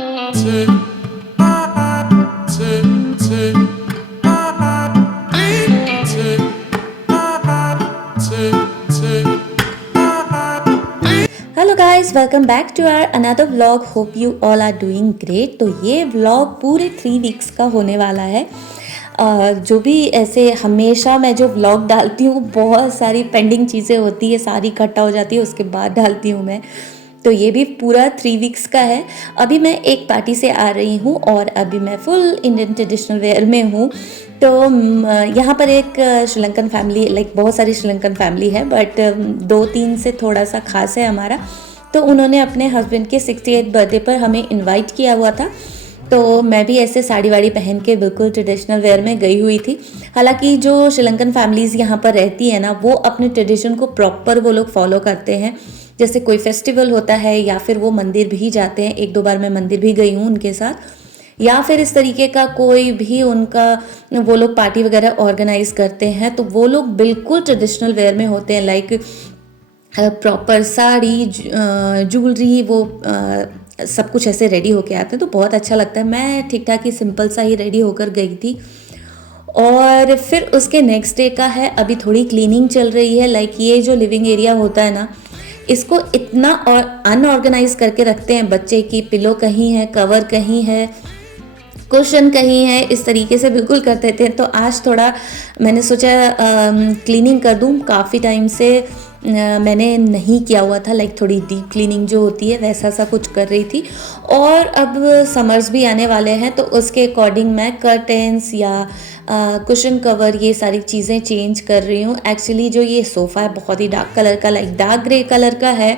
Hello guys, welcome back to our another vlog. Hope you all are doing great. तो ये vlog पूरे 3 weeks का होने वाला है। जो भी ऐसे हमेशा मैं जो व्लॉग डालती हूँ, बहुत सारी पेंडिंग चीज़ें होती है, सारी इकट्ठा हो जाती है, उसके बाद डालती हूँ मैं। तो ये भी पूरा 3 वीक्स का है। अभी मैं एक पार्टी से आ रही हूँ और अभी मैं फुल इंडियन ट्रेडिशनल वेयर में हूँ। तो यहाँ पर एक श्रीलंकन फैमिली, लाइक बहुत सारी श्रीलंकन फैमिली है, बट 2-3 से थोड़ा सा खास है हमारा। तो उन्होंने अपने हस्बैंड के 68th बर्थडे पर हमें इनवाइट किया हुआ था। तो मैं भी ऐसे साड़ी वाड़ी पहन के बिल्कुल ट्रेडिशनल वेयर में गई हुई थी। हालांकि जो श्रीलंकन फैमिलीज़ यहाँ पर रहती है ना, वो अपने ट्रेडिशन को प्रॉपर वो लोग फॉलो करते हैं। जैसे कोई फेस्टिवल होता है या फिर वो मंदिर भी जाते हैं। 1-2 बार मैं मंदिर भी गई हूँ उनके साथ, या फिर इस तरीके का कोई भी उनका वो लोग पार्टी वगैरह ऑर्गेनाइज करते हैं, तो वो लोग बिल्कुल ट्रेडिशनल वेयर में होते हैं। लाइक प्रॉपर साड़ी, ज्वेलरी, वो सब कुछ ऐसे रेडी होके आते हैं। तो बहुत अच्छा लगता है। मैं ठीक ठाक ही सिंपल सा ही रेडी होकर गई थी। और फिर उसके नेक्स्ट डे का है, अभी थोड़ी क्लीनिंग चल रही है। लाइक ये जो लिविंग एरिया होता है ना, इसको इतना और अनऑर्गेनाइज करके रखते हैं। बच्चे की पिलो कहीं है, कवर कहीं है, क्वेश्चन कहीं है, इस तरीके से बिल्कुल करते थे। तो आज थोड़ा मैंने सोचा क्लीनिंग कर दूं। काफ़ी टाइम से मैंने नहीं किया हुआ था। लाइक थोड़ी डीप क्लीनिंग जो होती है, वैसा सा कुछ कर रही थी। और अब समर्स भी आने वाले हैं, तो उसके अकॉर्डिंग मैं कर्टेंस या कुशन कवर, ये सारी चीज़ें चेंज कर रही हूँ। एक्चुअली जो ये सोफ़ा है बहुत ही डार्क कलर का, लाइक डार्क ग्रे कलर का है।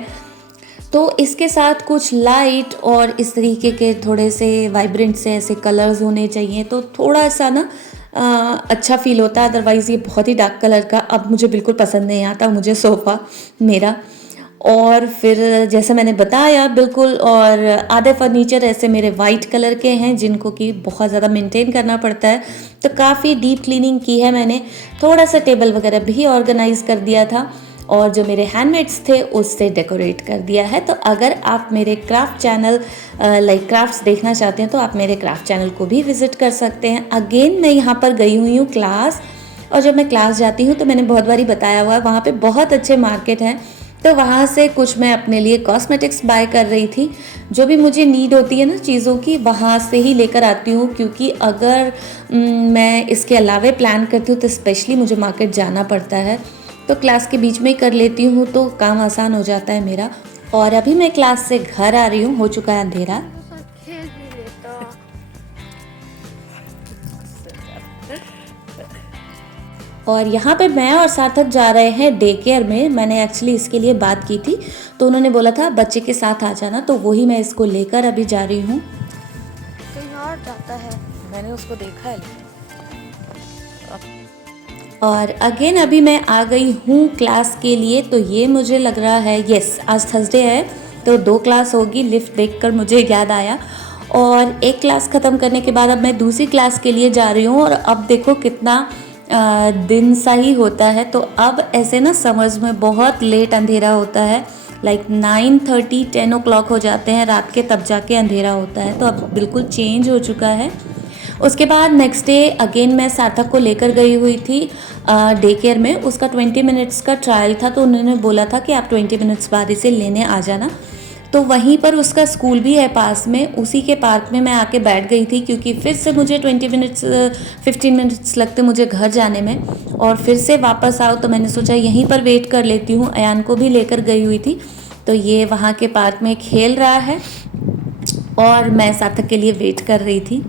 तो इसके साथ कुछ लाइट और इस तरीके के थोड़े से वाइब्रेंट से ऐसे कलर्स होने चाहिए, तो थोड़ा सा ना अच्छा फील होता है। अदरवाइज़ ये बहुत ही डार्क कलर का अब मुझे बिल्कुल पसंद नहीं आता, मुझे सोफ़ा मेरा। और फिर जैसे मैंने बताया बिल्कुल, और आधे फर्नीचर ऐसे मेरे वाइट कलर के हैं जिनको कि बहुत ज़्यादा मेंटेन करना पड़ता है। तो काफ़ी डीप क्लीनिंग की है मैंने। थोड़ा सा टेबल वगैरह भी ऑर्गेनाइज़ कर दिया था, और जो मेरे हैंडमेड्स थे उससे डेकोरेट कर दिया है। तो अगर आप मेरे क्राफ्ट चैनल लाइक क्राफ्ट्स देखना चाहते हैं, तो आप मेरे क्राफ्ट चैनल को भी विजिट कर सकते हैं। अगेन मैं यहाँ पर गई हुई हूँ क्लास, और जब मैं क्लास जाती हूँ तो मैंने बहुत बारी बताया हुआ है, वहाँ पे बहुत अच्छे मार्केट हैं। तो वहाँ से कुछ मैं अपने लिए कॉस्मेटिक्स बाय कर रही थी। जो भी मुझे नीड होती है ना चीज़ों की, वहाँ से ही लेकर आती हूँ। क्योंकि अगर मैं इसके अलावे प्लान करती हूँ तो स्पेशली मुझे मार्केट जाना पड़ता है। तो क्लास के बीच में ही कर लेती हूँ, तो काम आसान हो जाता है मेरा। और अभी मैं क्लास से घर आ रही हूँ, हो चुका है अंधेरा। और यहाँ पे मैं और सार्थक जा रहे हैं डे केयर में। मैंने एक्चुअली इसके लिए बात की थी, तो उन्होंने बोला था बच्चे के साथ आ जाना, तो वही मैं इसको लेकर अभी जा रही हूँ। कहीं और जाता है, मैंने उसको देखा है। और अगेन अभी मैं आ गई हूँ क्लास के लिए। तो ये मुझे लग रहा है, यस, आज थर्सडे है, तो 2 क्लास होगी। लिफ्ट देखकर मुझे याद आया। और एक क्लास ख़त्म करने के बाद अब मैं दूसरी क्लास के लिए जा रही हूँ। और अब देखो कितना दिन सा ही होता है। तो अब ऐसे ना समर्स में बहुत लेट अंधेरा होता है। लाइक 9:30 10 o'clock हो जाते हैं रात के, तब जाके अंधेरा होता है। तो अब बिल्कुल चेंज हो चुका है। उसके बाद नेक्स्ट डे अगेन मैं सार्थक को लेकर गई हुई थी डे केयर में। उसका 20 मिनट्स का ट्रायल था, तो उन्होंने बोला था कि आप 20 मिनट्स बाद इसे लेने आ जाना। तो वहीं पर उसका स्कूल भी है पास में, उसी के पार्क में मैं आके बैठ गई थी। क्योंकि फिर से मुझे 15 मिनट्स लगते मुझे घर जाने में, और फिर से वापस आओ, तो मैंने सोचा यहीं पर वेट कर लेती हूँ। अयान को भी लेकर गई हुई थी, तो ये वहाँ के पार्क में खेल रहा है और मैं सार्थक के लिए वेट कर रही थी।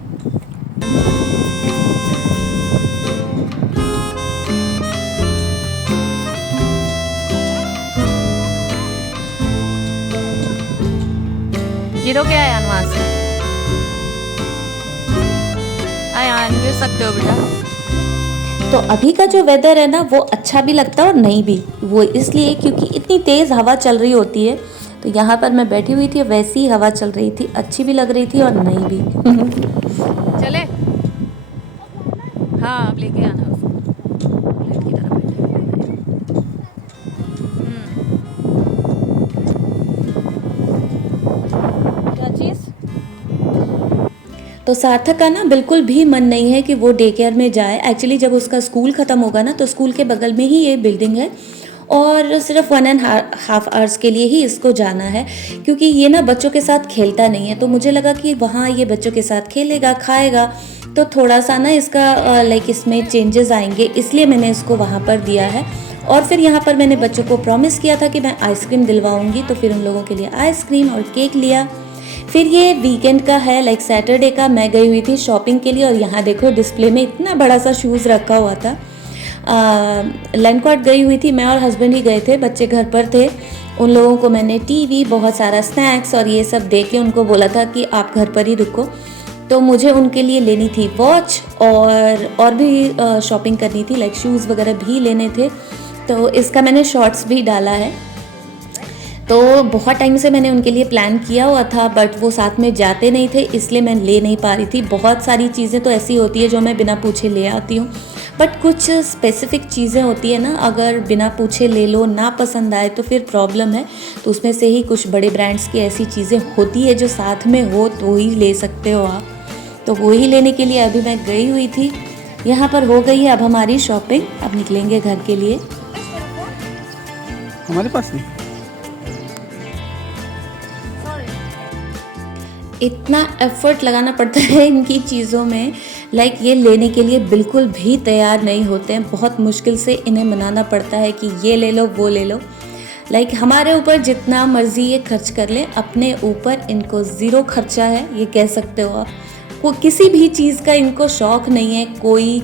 गिरोगे आयान वहां से? आयान गिर सकते हो बेटा। तो अभी का जो वेदर है ना, वो अच्छा भी लगता है और नहीं भी। वो इसलिए क्योंकि इतनी तेज़ हवा चल रही होती है। तो यहाँ पर मैं बैठी हुई थी, वैसी हवा चल रही थी, अच्छी भी लग रही थी और नहीं भी। चले, हाँ अब लेके आना उसको। प्लेट की तरफ बैठे। क्या चीज़? तो सार्थक का ना बिल्कुल भी मन नहीं है कि वो डे केयर में जाए। एक्चुअली जब उसका स्कूल ख़त्म होगा ना तो स्कूल के बगल में ही ये बिल्डिंग है और सिर्फ 1.5 आवर्स के लिए ही इसको जाना है, क्योंकि ये ना बच्चों के साथ खेलता नहीं है। तो मुझे लगा कि वहाँ ये बच्चों के साथ खेलेगा, खाएगा, तो थोड़ा सा ना इसका लाइक इसमें चेंजेस आएंगे, इसलिए मैंने इसको वहाँ पर दिया है। और फिर यहाँ पर मैंने बच्चों को प्रॉमिस किया था कि मैं आइसक्रीम दिलवाऊंगी, तो फिर उन लोगों के लिए आइसक्रीम और केक लिया। फिर ये वीकेंड का है, लाइक सैटरडे का, मैं गई हुई थी शॉपिंग के लिए और यहाँ देखो डिस्प्ले में इतना बड़ा सा शूज़ रखा हुआ था। लैंडकॉट गई हुई थी, मैं और हस्बैंड ही गए थे, बच्चे घर पर थे। उन लोगों को मैंने टीवी, बहुत सारा स्नैक्स और ये सब दे के उनको बोला था कि आप घर पर ही रुको। तो मुझे उनके लिए लेनी थी वॉच और भी शॉपिंग करनी थी, लाइक शूज़ वगैरह भी लेने थे। तो इसका मैंने शॉर्ट्स भी डाला है। तो बहुत टाइम से मैंने उनके लिए प्लान किया हुआ था, बट वो साथ में जाते नहीं थे, इसलिए मैं ले नहीं पा रही थी। बहुत सारी चीज़ें तो ऐसी होती है जो मैं बिना पूछे ले आती हूँ, बट कुछ स्पेसिफिक चीज़ें होती है ना, अगर बिना पूछे ले लो, ना पसंद आए तो फिर प्रॉब्लम है। तो उसमें से ही कुछ बड़े ब्रांड्स की ऐसी चीज़ें होती है जो साथ में हो तो ही ले सकते हो आप। तो वो ही लेने के लिए अभी मैं गई हुई थी। यहाँ पर हो गई है अब हमारी शॉपिंग, अब निकलेंगे घर के लिए। हमारे पास नहीं। इतना एफर्ट लगाना पड़ता है इनकी चीज़ों में, लाइक ये लेने के लिए बिल्कुल भी तैयार नहीं होते हैं। बहुत मुश्किल से इन्हें मनाना पड़ता है कि ये ले लो, वो ले लो। लाइक हमारे ऊपर जितना मर्जी ये खर्च कर ले, अपने ऊपर इनको ज़ीरो खर्चा है, ये कह सकते हो आप। वो किसी भी चीज़ का इनको शौक़ नहीं है। कोई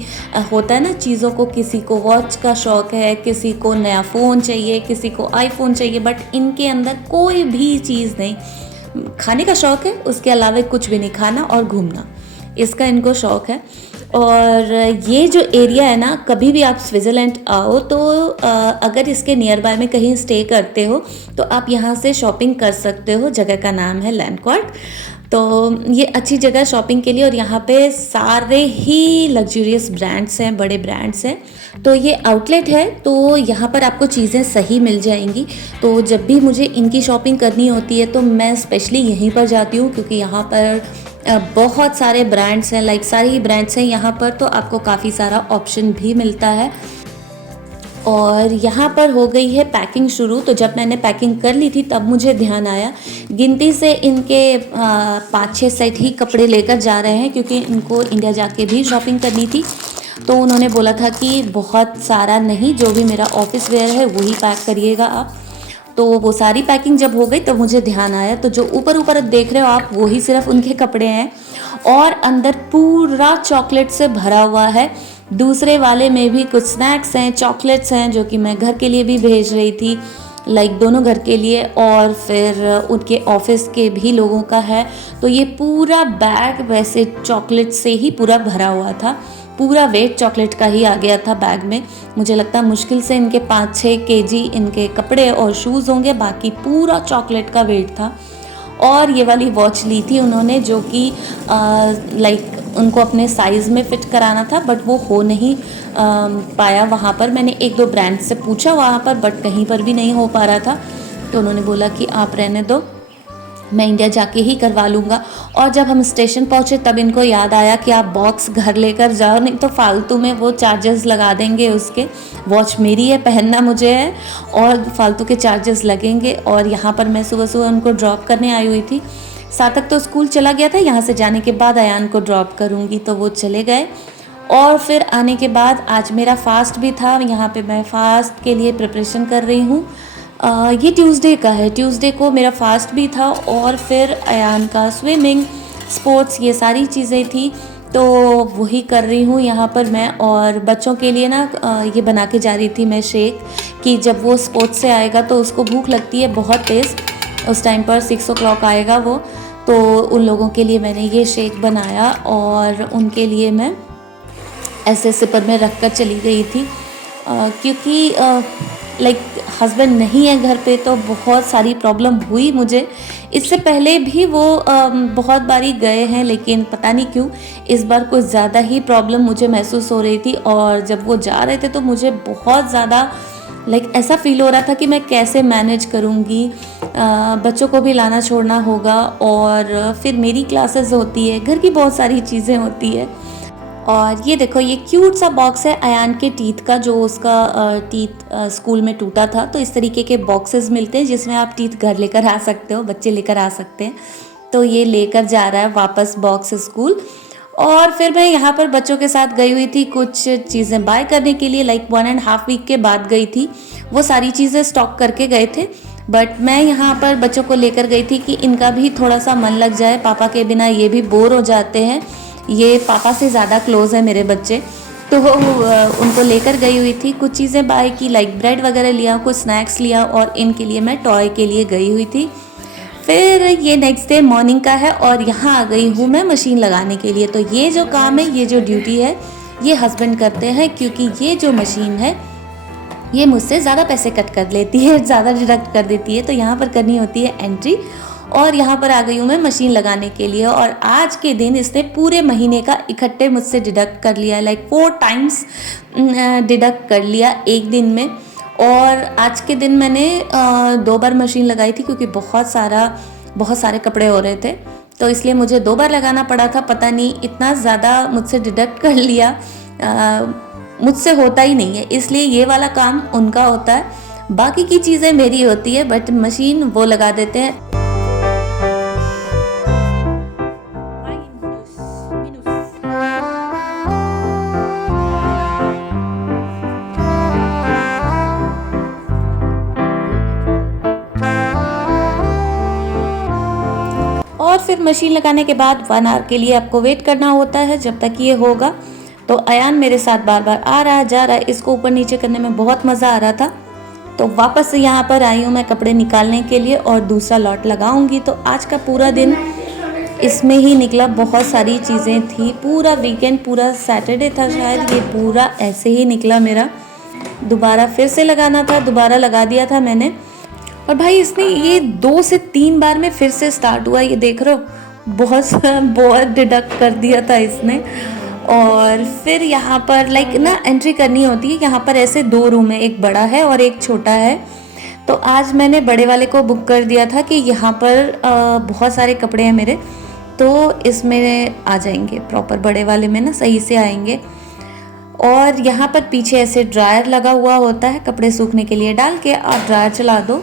होता है ना चीज़ों को, किसी को वॉच का शौक़ है, किसी को नया फ़ोन चाहिए, किसी को आईफोन चाहिए, बट इनके अंदर कोई भी चीज़ नहीं। खाने का शौक़ है, उसके अलावा कुछ भी नहीं, खाना और घूमना, इसका इनको शौक़ है। और ये जो एरिया है ना, कभी भी आप स्विट्ज़रलैंड आओ तो अगर इसके नियर बाय में कहीं स्टे करते हो तो आप यहाँ से शॉपिंग कर सकते हो। जगह का नाम है लैंडकॉट। तो ये अच्छी जगह शॉपिंग के लिए, और यहाँ पे सारे ही लग्जरियस ब्रांड्स हैं, बड़े ब्रांड्स हैं। तो ये आउटलेट है, तो यहाँ पर आपको चीज़ें सही मिल जाएंगी। तो जब भी मुझे इनकी शॉपिंग करनी होती है तो मैं स्पेशली यहीं पर जाती हूँ, क्योंकि यहाँ पर बहुत सारे ब्रांड्स हैं, लाइक सारे ही ब्रांड्स हैं यहाँ पर, तो आपको काफ़ी सारा ऑप्शन भी मिलता है। और यहाँ पर हो गई है पैकिंग शुरू। तो जब मैंने पैकिंग कर ली थी तब मुझे ध्यान आया, गिनती से इनके 5-6 सेट ही कपड़े लेकर जा रहे हैं, क्योंकि इनको इंडिया जाके भी शॉपिंग करनी थी। तो उन्होंने बोला था कि बहुत सारा नहीं, जो भी मेरा ऑफिस वेयर है वही पैक करिएगा आप। तो वो सारी पैकिंग जब हो गई तो मुझे ध्यान आया, तो जो ऊपर ऊपर देख रहे हो आप वही सिर्फ उनके कपड़े हैं, और अंदर पूरा चॉकलेट से भरा हुआ है। दूसरे वाले में भी कुछ स्नैक्स हैं, चॉकलेट्स हैं, जो कि मैं घर के लिए भी भेज रही थी, लाइक दोनों घर के लिए, और फिर उनके ऑफिस के भी लोगों का है। तो ये पूरा बैग वैसे चॉकलेट से ही पूरा भरा हुआ था, पूरा वेट चॉकलेट का ही आ गया था बैग में। मुझे लगता है मुश्किल से इनके 5-6 केजी इनके कपड़े और शूज़ होंगे, बाकी पूरा चॉकलेट का वेट था। और ये वाली वॉच ली थी उन्होंने, जो कि लाइक उनको अपने साइज़ में फ़िट कराना था, बट वो हो नहीं पाया वहाँ पर। मैंने 1-2 ब्रांड से पूछा वहाँ पर, बट कहीं पर भी नहीं हो पा रहा था। तो उन्होंने बोला कि आप रहने दो, मैं इंडिया जाके ही करवा लूँगा। और जब हम स्टेशन पहुँचे तब इनको याद आया कि आप बॉक्स घर लेकर जाओ, नहीं तो फालतू में वो चार्जेस लगा देंगे उसके। वॉच मेरी है, पहनना मुझे है, और फालतू के चार्जेस लगेंगे। और यहाँ पर मैं सुबह सुबह उनको ड्रॉप करने आई हुई थी। सार्थक तो स्कूल चला गया था, यहाँ से जाने के बाद अयान को ड्रॉप करूँगी, तो वो चले गए। और फिर आने के बाद आज मेरा फ़ास्ट भी था, यहाँ पे मैं फ़ास्ट के लिए प्रिपरेशन कर रही हूँ। ये ट्यूसडे का है, ट्यूसडे को मेरा फ़ास्ट भी था, और फिर अयान का स्विमिंग, स्पोर्ट्स, ये सारी चीज़ें थी, तो वही कर रही हूँ यहाँ पर मैं। और बच्चों के लिए ना ये बना के जा रही थी मैं शेक, कि जब वो स्पोर्ट्स से आएगा तो उसको भूख लगती है बहुत तेज़, उस टाइम पर 6 o'clock आएगा वो, तो उन लोगों के लिए मैंने ये शेक बनाया, और उनके लिए मैं ऐसे सिपर में रख कर चली गई थी, क्योंकि लाइक हस्बैंड नहीं है घर पे, तो बहुत सारी प्रॉब्लम हुई मुझे। इससे पहले भी वो बहुत बारी गए हैं, लेकिन पता नहीं क्यों इस बार कुछ ज़्यादा ही प्रॉब्लम मुझे महसूस हो रही थी। और जब वो जा रहे थे तो मुझे बहुत ज़्यादा ऐसा फील हो रहा था कि मैं कैसे मैनेज करूँगी, बच्चों को भी लाना छोड़ना होगा और फिर मेरी क्लासेस होती है, घर की बहुत सारी चीज़ें होती है। और ये देखो, ये क्यूट सा बॉक्स है अयान के टीथ का, जो उसका टीथ स्कूल में टूटा था। तो इस तरीके के बॉक्सेस मिलते हैं जिसमें आप टीथ घर लेकर आ सकते हो, बच्चे लेकर आ सकते हैं। तो ये लेकर जा रहा है वापस बॉक्स स्कूल। और फिर मैं यहाँ पर बच्चों के साथ गई हुई थी कुछ चीज़ें बाय करने के लिए, 1.5 वीक के बाद गई थी। वो सारी चीज़ें स्टॉक करके गए थे, बट मैं यहाँ पर बच्चों को लेकर गई थी कि इनका भी थोड़ा सा मन लग जाए, पापा के बिना ये भी बोर हो जाते हैं। ये पापा से ज़्यादा क्लोज़ है मेरे बच्चे, तो उनको लेकर गई हुई थी। कुछ चीज़ें बाय की, ब्रेड वगैरह लिया, कुछ स्नैक्स लिया, और इनके लिए मैं टॉय के लिए गई हुई थी। फिर ये नेक्स्ट डे मॉर्निंग का है और यहाँ आ गई हूँ मैं मशीन लगाने के लिए। तो ये जो काम है, ये जो ड्यूटी है, ये हस्बैंड करते हैं, क्योंकि ये जो मशीन है ये मुझसे ज़्यादा पैसे कट कर लेती है, ज़्यादा डिडक्ट कर देती है। तो यहाँ पर करनी होती है एंट्री, और यहाँ पर आ गई हूँ मैं मशीन लगाने के लिए। और आज के दिन इसने पूरे महीने का इकट्ठे मुझसे डिडक्ट कर लिया, 4 टाइम्स डिडक्ट कर लिया एक दिन में। और आज के दिन मैंने 2 बार मशीन लगाई थी, क्योंकि बहुत सारे कपड़े हो रहे थे, तो इसलिए मुझे 2 बार लगाना पड़ा था। पता नहीं इतना ज़्यादा मुझसे डिडक्ट कर लिया, मुझसे होता ही नहीं है, इसलिए ये वाला काम उनका होता है, बाकी की चीज़ें मेरी होती है, बट मशीन वो लगा देते हैं। और फिर मशीन लगाने के बाद 1 आवर के लिए आपको वेट करना होता है जब तक ये होगा। तो अयान मेरे साथ बार बार आ रहा है, जा रहा है, इसको ऊपर नीचे करने में बहुत मज़ा आ रहा था। तो वापस यहाँ पर आई हूँ मैं कपड़े निकालने के लिए और दूसरा लॉट लगाऊंगी। तो आज का पूरा दिन इसमें ही निकला, बहुत सारी चीज़ें थी, पूरा वीकेंड, पूरा सैटरडे था शायद, ये पूरा ऐसे ही निकला मेरा। दोबारा फिर से लगाना था, दोबारा लगा दिया था मैंने। और भाई इसने ये 2 से 3 बार में फिर से स्टार्ट हुआ, ये देख रहे हो, बहुत डिडक्ट कर दिया था इसने। और फिर यहाँ पर ना एंट्री करनी होती है। यहाँ पर ऐसे 2 रूम है, एक बड़ा है और एक छोटा है। तो आज मैंने बड़े वाले को बुक कर दिया था कि यहाँ पर बहुत सारे कपड़े हैं मेरे, तो इसमें आ जाएंगे प्रॉपर, बड़े वाले में ना सही से आएंगे। और यहाँ पर पीछे ऐसे ड्रायर लगा हुआ होता है, कपड़े सूखने के लिए डाल के आप ड्रायर चला दो।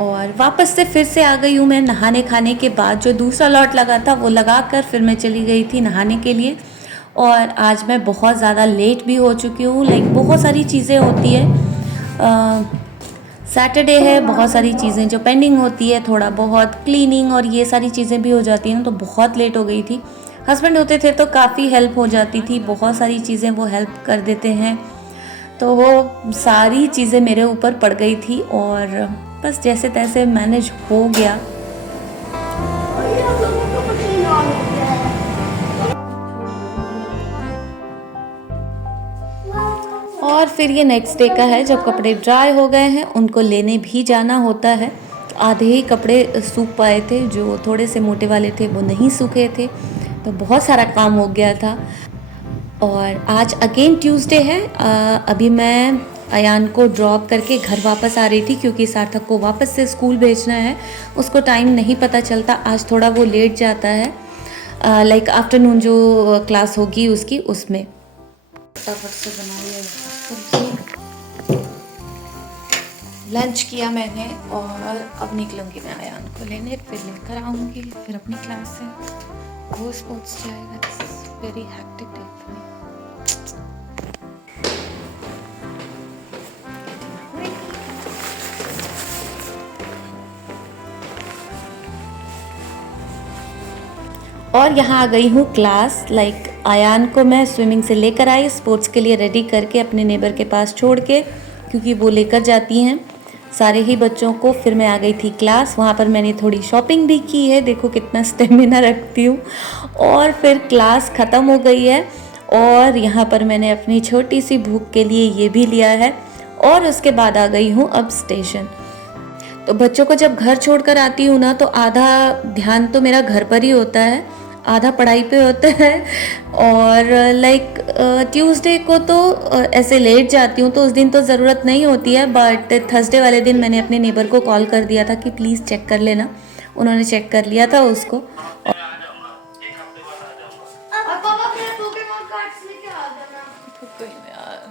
और वापस से फिर से आ गई हूँ मैं नहाने खाने के बाद। जो दूसरा लॉट लगा था वो लगा कर फिर मैं चली गई थी नहाने के लिए। और आज मैं बहुत ज़्यादा लेट भी हो चुकी हूँ, बहुत सारी चीज़ें होती है, सैटरडे है, बहुत सारी चीज़ें जो पेंडिंग होती है, थोड़ा बहुत क्लीनिंग और ये सारी चीज़ें भी हो जाती हैं, तो बहुत लेट हो गई थी। हस्बैंड होते थे तो काफ़ी हेल्प हो जाती थी, बहुत सारी चीज़ें वो हेल्प कर देते हैं, तो वो सारी चीज़ें मेरे ऊपर पड़ गई थी और बस जैसे तैसे मैनेज हो गया। और फिर ये नेक्स्ट डे का है, जब कपड़े ड्राई हो गए हैं उनको लेने भी जाना होता है। आधे ही कपड़े सूख पाए थे, जो थोड़े से मोटे वाले थे वो नहीं सूखे थे, तो बहुत सारा काम हो गया था। और आज अगेन ट्यूसडे है। अभी मैं अयान को ड्रॉप करके घर वापस आ रही थी, क्योंकि सार्थक को वापस से स्कूल भेजना है। उसको टाइम नहीं पता चलता, आज थोड़ा वो लेट जाता है, आफ्टरनून जो क्लास होगी उसकी, उसमें। फटाफट से बनाइए सब्जी, लंच किया मैंने और अब निकलूँगी मैं अयान को लेने, फिर लेकर आऊँगी, फिर अपनी क्लास से वो स्पोर्ट्स जाएगा। This is very hectic day for me. और यहाँ आ गई हूँ क्लास। अयान को मैं स्विमिंग से लेकर आई, स्पोर्ट्स के लिए रेडी करके अपने नेबर के पास छोड़ के, क्योंकि वो लेकर जाती हैं सारे ही बच्चों को। फिर मैं आ गई थी क्लास, वहाँ पर मैंने थोड़ी शॉपिंग भी की है, देखो कितना स्टेमिना रखती हूँ। और फिर क्लास ख़त्म हो गई है और यहाँ पर मैंने अपनी छोटी सी भूख के लिए ये भी लिया है। और उसके बाद आ गई हूँ अब स्टेशन। तो बच्चों को जब घर छोड़कर आती हूँ ना, तो आधा ध्यान तो मेरा घर पर ही होता है, आधा पढ़ाई पे होता है। और लाइक ट्यूसडे को तो ऐसे लेट जाती हूँ, तो उस दिन तो ज़रूरत नहीं होती है, बट थर्सडे वाले दिन मैंने अपने नेबर को कॉल कर दिया था कि प्लीज़ चेक कर लेना। उन्होंने चेक कर लिया था उसको। और पापा फिर पोकेमॉन कार्ड्स लेके आ जाना। कोई नहीं यार।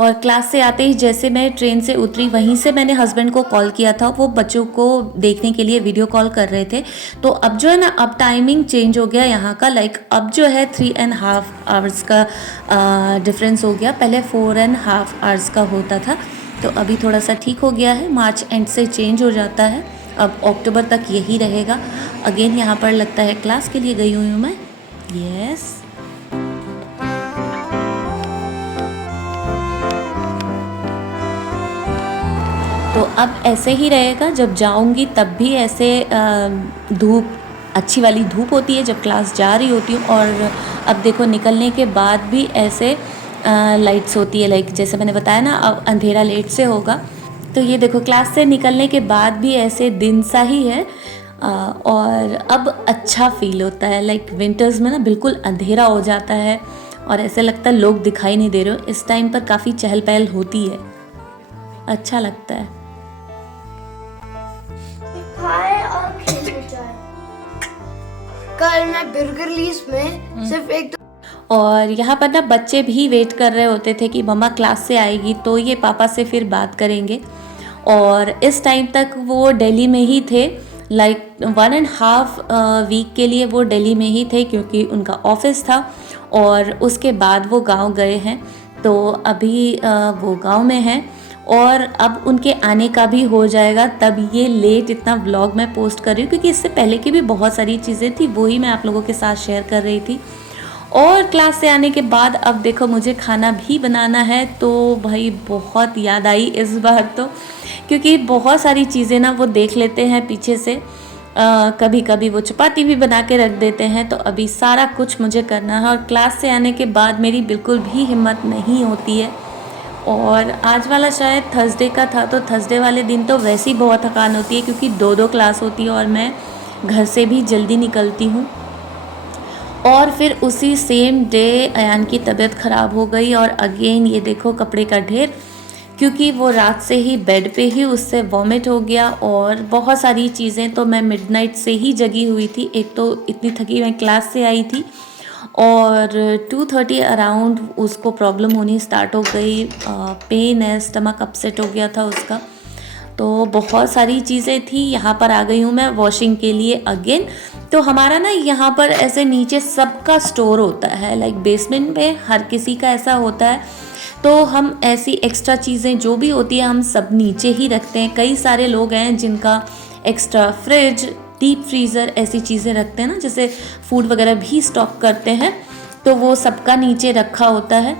और क्लास से आते ही जैसे मैं ट्रेन से उतरी, वहीं से मैंने हस्बैंड को कॉल किया था, वो बच्चों को देखने के लिए वीडियो कॉल कर रहे थे। तो अब जो है ना, अब टाइमिंग चेंज हो गया यहाँ का, लाइक अब जो है 3.5 आवर्स का डिफरेंस हो गया। पहले 4.5 आवर्स का होता था, तो अभी थोड़ा सा ठीक हो गया है। मार्च एंड से चेंज हो जाता है, अब अक्टूबर तक यही रहेगा। अगेन यहाँ पर लगता है क्लास के लिए गई हुई हूँ मैं। यस, तो अब ऐसे ही रहेगा, जब जाऊंगी तब भी ऐसे धूप, अच्छी वाली धूप होती है जब क्लास जा रही होती हूँ। और अब देखो निकलने के बाद भी ऐसे लाइट्स होती है, लाइक जैसे मैंने बताया ना, अब अंधेरा लेट से होगा। तो ये देखो क्लास से निकलने के बाद भी ऐसे दिन सा ही है। और अब अच्छा फील होता है, लाइक विंटर्स में ना बिल्कुल अंधेरा हो जाता है और ऐसे लगता है लोग दिखाई नहीं दे रहे हो। इस टाइम पर काफ़ी चहल पहल होती है, अच्छा लगता है। खाए और खेलने जाए। कल मैं बर्गर लीज में सिर्फ एक और यहाँ पर ना बच्चे भी वेट कर रहे होते थे कि मम्मा क्लास से आएगी तो ये पापा से फिर बात करेंगे। और इस टाइम तक वो दिल्ली में ही थे, लाइक 1.5 वीक के लिए वो दिल्ली में ही थे, क्योंकि उनका ऑफिस था। और उसके बाद वो गांव गए हैं, तो अभी वो गांव में हैं। और अब उनके आने का भी हो जाएगा, तब ये लेट इतना व्लॉग मैं पोस्ट कर रही हूँ, क्योंकि इससे पहले की भी बहुत सारी चीज़ें थी, वही मैं आप लोगों के साथ शेयर कर रही थी। और क्लास से आने के बाद अब देखो मुझे खाना भी बनाना है, तो भाई बहुत याद आई इस बार तो, क्योंकि बहुत सारी चीज़ें ना वो देख लेते हैं पीछे से। कभी कभी वो चपाती भी बना के रख देते हैं, तो अभी सारा कुछ मुझे करना है। और क्लास से आने के बाद मेरी बिल्कुल भी हिम्मत नहीं होती है। और आज वाला शायद थर्सडे का था, तो थर्सडे वाले दिन तो वैसे ही बहुत थकान होती है, क्योंकि 2 क्लास होती है और मैं घर से भी जल्दी निकलती हूँ। और फिर उसी सेम डे अयान की तबीयत ख़राब हो गई, और अगेन ये देखो कपड़े का ढेर, क्योंकि वो रात से ही बेड पे ही उससे वॉमिट हो गया। और बहुत सारी चीज़ें, तो मैं मिडनाइट से ही जगी हुई थी। एक तो इतनी थकी मैं क्लास से आई थी, और 2:30 अराउंड उसको प्रॉब्लम होनी स्टार्ट हो गई, पेन है, स्टमक अपसेट हो गया था उसका। तो बहुत सारी चीज़ें थी। यहाँ पर आ गई हूँ मैं वॉशिंग के लिए अगेन। तो हमारा ना यहाँ पर ऐसे नीचे सबका स्टोर होता है, लाइक बेसमेंट में हर किसी का ऐसा होता है। तो हम ऐसी एक्स्ट्रा चीज़ें जो भी होती है हम सब नीचे ही रखते हैं। कई सारे लोग हैं जिनका एक्स्ट्रा फ्रिज, डीप फ्रीज़र, ऐसी चीज़ें रखते हैं ना, जैसे फूड वगैरह भी स्टॉक करते हैं, तो वो सबका नीचे रखा होता है।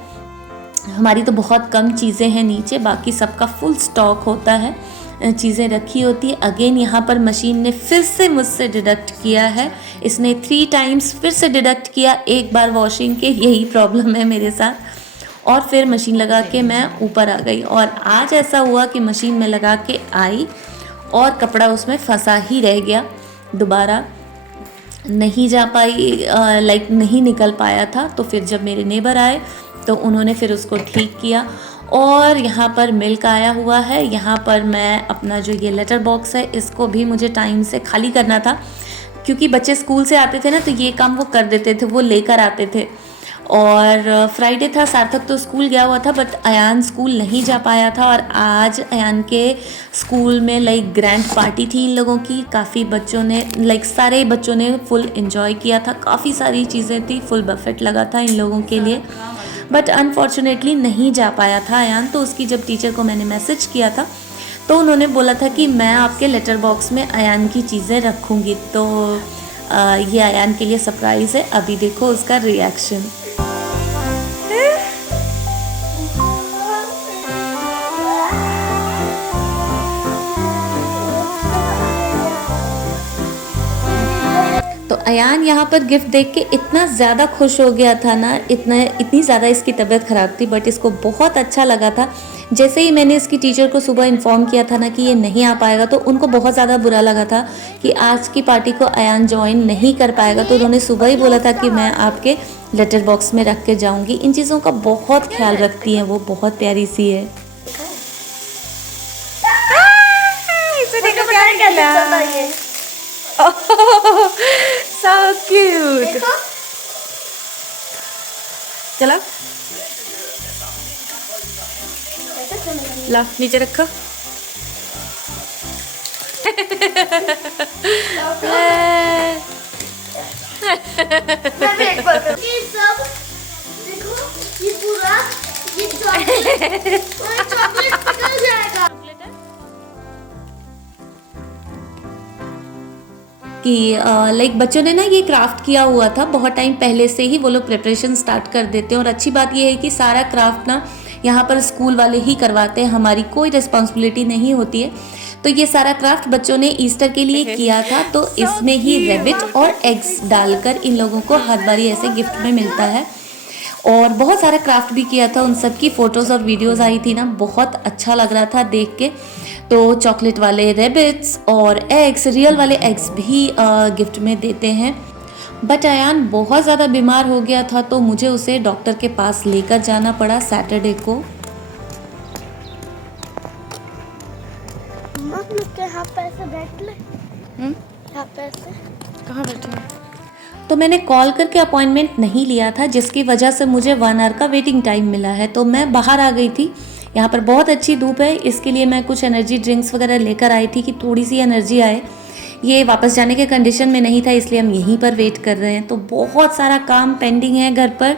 हमारी तो बहुत कम चीज़ें हैं नीचे, बाकी सबका फुल स्टॉक होता है, चीज़ें रखी होती है। अगेन यहाँ पर मशीन ने फिर से मुझसे डिडक्ट किया है, इसने 3 टाइम्स फिर से डिडक्ट किया, एक बार वॉशिंग के, यही प्रॉब्लम है मेरे साथ। और फिर मशीन लगा के मैं ऊपर आ गई, और आज ऐसा हुआ कि मशीन में लगा के आई और कपड़ा उसमें फंसा ही रह गया, दोबारा नहीं जा पाई, लाइक नहीं निकल पाया था। तो फिर जब मेरे नेबर आए तो उन्होंने फिर उसको ठीक किया। और यहाँ पर मिल्क आया हुआ है। यहाँ पर मैं अपना जो ये लेटर बॉक्स है इसको भी मुझे टाइम से खाली करना था, क्योंकि बच्चे स्कूल से आते थे ना, तो ये काम वो कर देते थे, वो लेकर आते थे। और फ्राइडे था, सार्थक तो स्कूल गया हुआ था, बट अयान स्कूल नहीं जा पाया था। और आज अयान के स्कूल में लाइक ग्रैंड पार्टी थी इन लोगों की, काफ़ी बच्चों ने, लाइक सारे बच्चों ने फुल एंजॉय किया था, काफ़ी सारी चीज़ें थी, फुल बफेट लगा था इन लोगों के लिए। बट अनफॉर्चुनेटली नहीं जा पाया था अयान। तो उसकी जब टीचर को मैंने मैसेज किया था, तो उन्होंने बोला था कि मैं आपके लेटर बॉक्स में अयान की चीज़ें रखूँगी। तो ये अयान के लिए सरप्राइज़ है, अभी देखो उसका रिएक्शन। तो अयान यहाँ पर गिफ्ट देख के इतना ज़्यादा खुश हो गया था ना, इतनी ज़्यादा इसकी तबीयत ख़राब थी, बट इसको बहुत अच्छा लगा था। जैसे ही मैंने इसकी टीचर को सुबह इन्फॉर्म किया था ना कि ये नहीं आ पाएगा, तो उनको बहुत ज़्यादा बुरा लगा था कि आज की पार्टी को अयान ज्वाइन नहीं कर पाएगा। तो उन्होंने सुबह ही बोला था कि मैं आपके लेटर बॉक्स में रख के जाऊँगी। इन चीज़ों का बहुत ख्याल रखती हैं वो, बहुत प्यारी सी है। इसे देखो क्या निकला। So cute. चला ला नीचे रखो। मैं भी एक बार करूँ। ये सब देखो, ये पूरा ये चॉकलेट पिघल जाएगा। कि लाइक बच्चों ने ना ये क्राफ्ट किया हुआ था बहुत टाइम पहले से ही, वो लोग प्रिपरेशन स्टार्ट कर देते हैं। और अच्छी बात ये है कि सारा क्राफ्ट ना यहाँ पर स्कूल वाले ही करवाते हैं, हमारी कोई रिस्पॉन्सिबिलिटी नहीं होती है। तो ये सारा क्राफ्ट बच्चों ने ईस्टर के लिए किया था, तो इसमें ही रैबिट और एग्स डालकर इन लोगों को हर बारी ऐसे गिफ्ट में मिलता है। और बहुत सारा क्राफ्ट भी किया था, उन सब की फ़ोटोज़ और वीडियोज़ आई थी ना, बहुत अच्छा लग रहा था देख के। तो चॉकलेट वाले रैबिट्स और एग्स, रियल वाले एग्स भी गिफ्ट में देते हैं। बट अयान बहुत ज़्यादा बीमार हो गया था, तो मुझे उसे डॉक्टर के पास लेकर जाना पड़ा सैटरडे को। मम्मा लोग यहाँ पे ऐसे बैठ ले, यहाँ पे ऐसे। कहाँ बैठे हो? तो मैंने कॉल करके अपॉइंटमेंट नहीं लिया था, जिसकी वजह से मुझे 1 आवर का वेटिंग टाइम मिला है। तो मैं बाहर आ गई थी, यहाँ पर बहुत अच्छी धूप है, इसके लिए मैं कुछ एनर्जी ड्रिंक्स वगैरह लेकर आई थी कि थोड़ी सी एनर्जी आए। ये वापस जाने के कंडीशन में नहीं था, इसलिए हम यहीं पर वेट कर रहे हैं। तो बहुत सारा काम पेंडिंग है घर पर,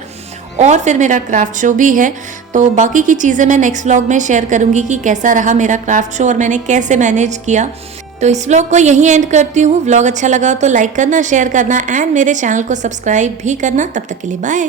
और फिर मेरा क्राफ्ट शो भी है। तो बाकी की चीज़ें मैं नेक्स्ट व्लॉग में शेयर करूँगी कि कैसा रहा मेरा क्राफ्ट शो और मैंने कैसे मैनेज किया। तो इस व्लॉग को यहीं एंड करती हूँ। व्लॉग अच्छा लगा तो लाइक करना, शेयर करना एंड मेरे चैनल को सब्सक्राइब भी करना। तब तक के लिए बाय।